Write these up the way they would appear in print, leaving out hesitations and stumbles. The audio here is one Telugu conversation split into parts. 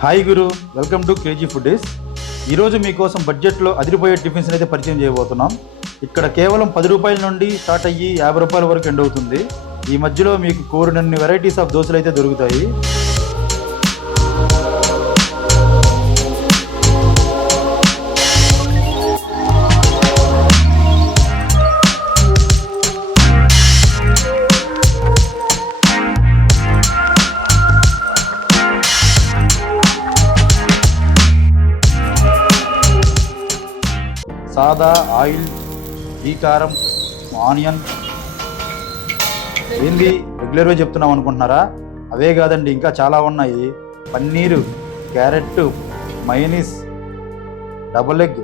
Hi Guru, welcome to KG foodies. ఈరోజు మీకోసం బడ్జెట్లో అదిరిపోయే టిఫిన్స్ అయితే పరిచయం చేయబోతున్నాం. ఇక్కడ కేవలం 10 రూపాయల నుండి స్టార్ట్ అయ్యి 50 రూపాయల వరకు ఎండ్ అవుతుంది. ఈ మధ్యలో మీకు కోరినన్ని వెరైటీస్ ఆఫ్ దోశలు అయితే దొరుకుతాయి. సాదా, ఆయిల్, ఈ కారం, ఆనియన్. ఏంది రెగ్యులర్గా చెప్తున్నాం అనుకుంటున్నారా? అవే కాదండి, ఇంకా చాలా ఉన్నాయి. Paneer, carrot, mayonnaise, double egg,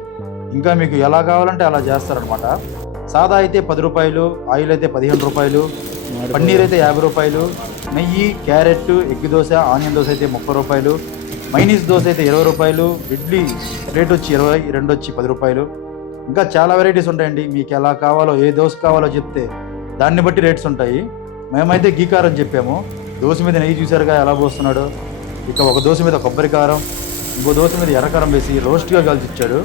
ఇంకా మీకు ఎలా కావాలంటే అలా చేస్తారనమాట. సాదా అయితే 10 రూపాయలు, ఆయిల్ అయితే 15 రూపాయలు, పన్నీర్ అయితే 50 రూపాయలు, నెయ్యి, carrot, egg dosa, onion dosa అయితే 30 రూపాయలు, మైనీస్ దోశ అయితే 20 రూపాయలు, ఇడ్లీ ప్లేట్ వచ్చి 20, రెండు వచ్చి 10 రూపాయలు. ఇంకా చాలా వెరైటీస్ ఉంటాయండి. మీకు ఎలా కావాలో, ఏ దోశ కావాలో చెప్తే దాన్ని బట్టి రేట్స్ ఉంటాయి. మేమైతే గీ కారం చెప్పాము. దోశ మీద నెయ్యి చూసారుగా ఎలా పోస్తున్నాడు. ఇక ఒక దోశ మీద కొబ్బరి కారం, ఇంకో దోశ మీద ఎర్రకారం వేసి రోస్ట్గా కలిసి ఇచ్చాడు.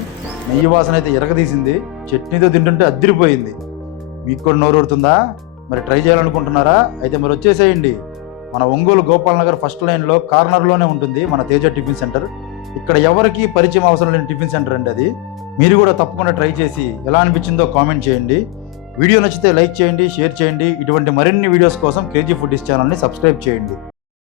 నెయ్యి వాసన అయితే ఎరగదీసింది. చట్నీతో తింటుంటే అద్దిరిపోయింది. మీకు కూడా నోరూరుతుందా? మరి ట్రై చేయాలనుకుంటున్నారా? అయితే మరి వచ్చేసేయండి. మన ఒంగోలు గోపాల్ నగర్ ఫస్ట్ లైన్లో కార్నర్లోనే ఉంటుంది మన తేజ టిఫిన్ సెంటర్. ఇక్కడ ఎవరికి పరిచయం అవసరం లేని టిఫిన్ సెంటర్ అండి అది. మీరు కూడా తప్పకుండా ట్రై చేసి ఎలా అనిపించిందో కామెంట్ చేయండి. వీడియో నచ్చితే లైక్ చేయండి, షేర్ చేయండి. ఇటువంటి మరిన్ని వీడియోస్ కోసం కేజీ ఫుడ్డీస్ ఛానల్ని సబ్స్క్రైబ్ చేయండి.